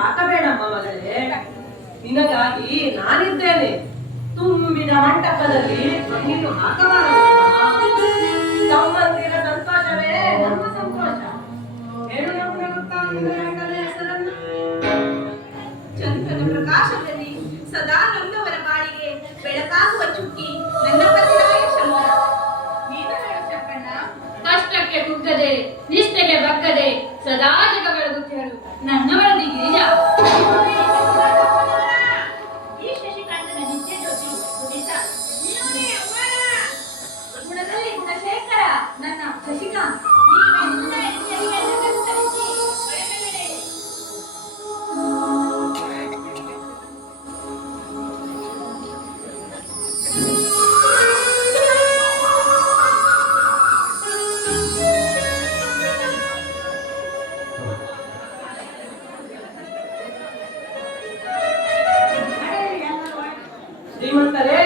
ಹಾಕಬೇಡಮ್ಮ ಮಗಳೇ ನಿನಗಾಗಿ ನಾನಿದ್ದೇನೆ. ತುಂಬಿದ ಮಂಟಪದಲ್ಲಿ ನೀನು ಹಾಕಬಾರದು ತಮ್ಮಂದಿರ ಸಂತೋಷವೇ ನಮ್ಮ ಸಂತೋಷ. ಹೇಳು ಹೆಸರನ್ನು. ಚಂದ್ರನ ಪ್ರಕಾಶದಲ್ಲಿ ಸದಾ ನೊಂದವರ ಬಾಳಿಗೆ ಬೆಳಕಾಗುವ ಚುಕ್ಕಿ ನನ್ನ ಪತಿರಾಯ ನೀನು ಹೇಳು ಶಂಕಣ್ಣ. ಕಷ್ಟಕ್ಕೆ ಕುಗ್ಗದೆ, ನಿಷ್ಠೆಗೆ ಬಗ್ಗದೆ ಸದಾ ಜಗ ಬೆಳಗುತ್ತಿರಲು ನನ್ನವಳದಿ ಶ್ರೀಮಂತರೇ